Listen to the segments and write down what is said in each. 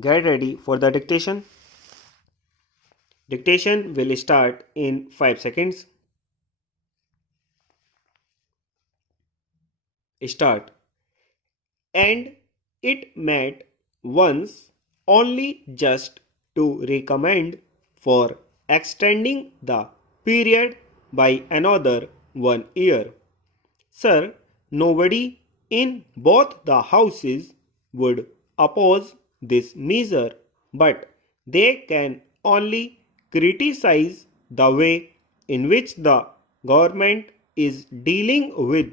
Get ready for the dictation. Dictation will start in 5 seconds. Start. And it met once only just to recommend for extending the period by another 1 year. Sir, nobody in both the houses would oppose this measure, but they can only criticize the way in which the government is dealing with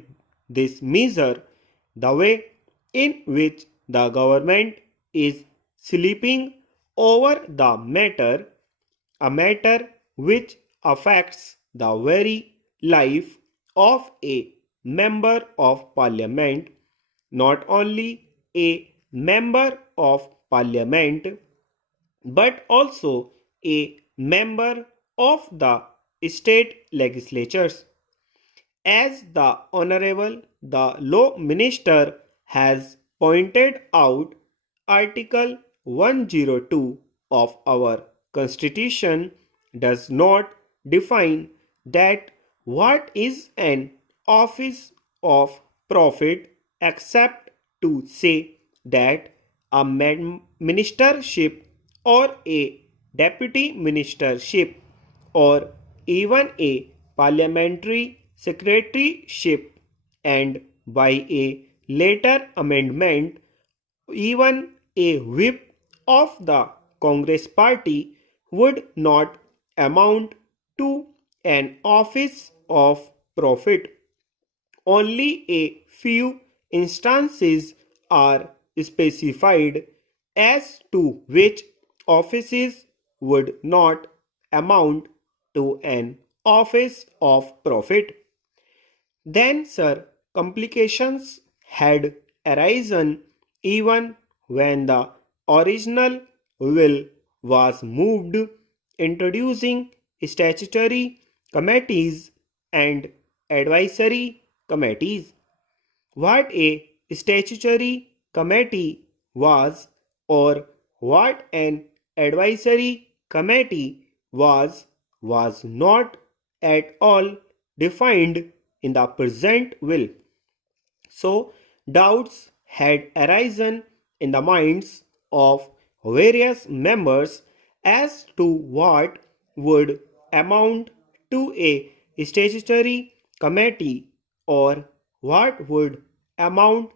this measure, the way in which the government is sleeping over the matter, a matter which affects the very life of a member of parliament, not only a member of parliament, but also a member of the state legislatures. As the Honorable the Law Minister has pointed out, Article 102 of our Constitution does not define that what is an office of profit except to say that a ministership or a deputy ministership or even a parliamentary secretaryship, and by a later amendment even a whip of the Congress party would not amount to an office of profit. Only a few instances are specified as to which offices would not amount to an office of profit. Then, sir, complications had arisen even when the original will was moved, introducing statutory committees and advisory committees. What a statutory committee was, or what an advisory committee was not at all defined in the present will. So, doubts had arisen in the minds of various members as to what would amount to a statutory committee or what would amount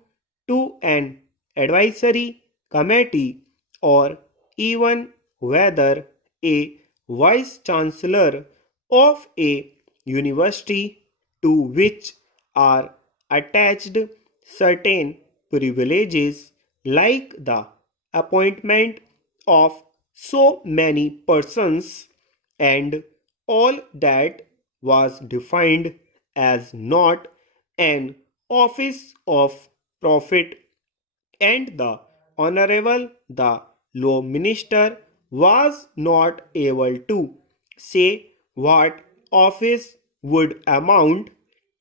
to an advisory committee, or even whether a vice chancellor of a university to which are attached certain privileges like the appointment of so many persons, and all that was defined as not an office of profit, and the Honorable the Law Minister was not able to say what office would amount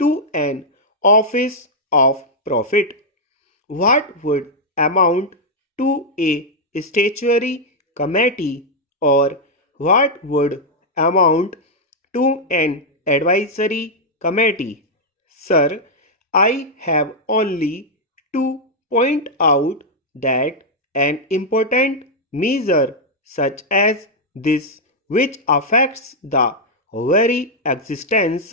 to an office of profit, what would amount to a statutory committee, or what would amount to an advisory committee. Sir, I have only to point out that an important measure such as this, which affects the very existence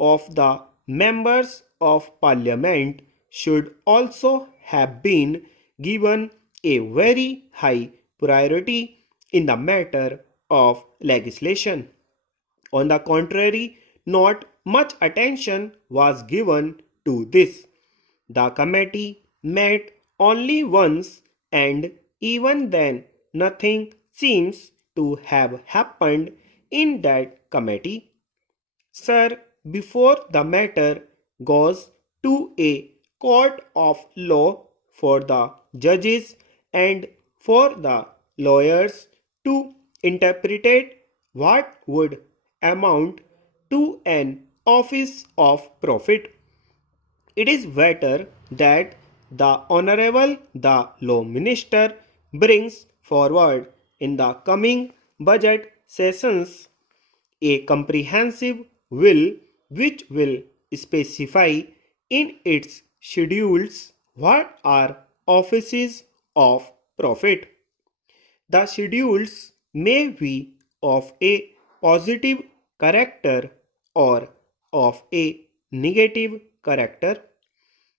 of the members of parliament, should also have been given a very high priority in the matter of legislation. On the contrary, not much attention was given to this. The committee met only once, and even then, nothing seems to have happened in that committee. Sir, before the matter goes to a court of law for the judges and for the lawyers to interpret what would amount to an office of profit, it is better that the Honorable the Law Minister brings forward in the coming budget sessions a comprehensive will which will specify in its schedules what are offices of profit. The schedules may be of a positive character or of a negative character.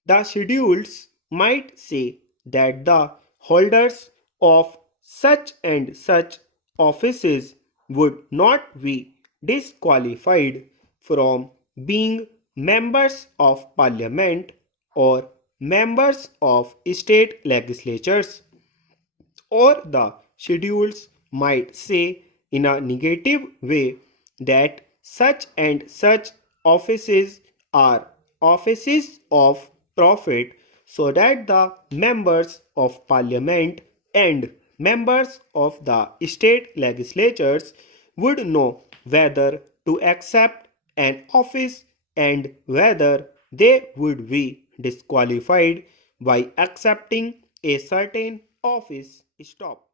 The schedules might say that the holders of such and such offices would not be disqualified from being members of parliament or members of state legislatures, or the schedules might say in a negative way that such and such offices are offices of profit, so that the members of parliament and members of the state legislatures would know whether to accept an office and whether they would be disqualified by accepting a certain office. Stop.